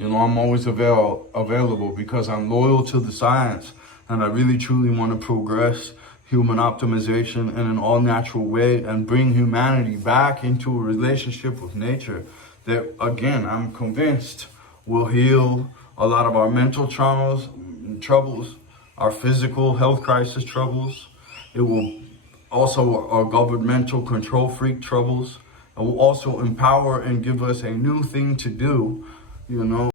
You know, I'm always available because I'm loyal to the science, and I really truly want to progress human optimization in an all-natural way and bring humanity back into a relationship with nature that, again, I'm convinced will heal a lot of our mental troubles, our physical health crisis troubles. It will also our governmental control freak troubles. It will also empower and give us a new thing to do, you know.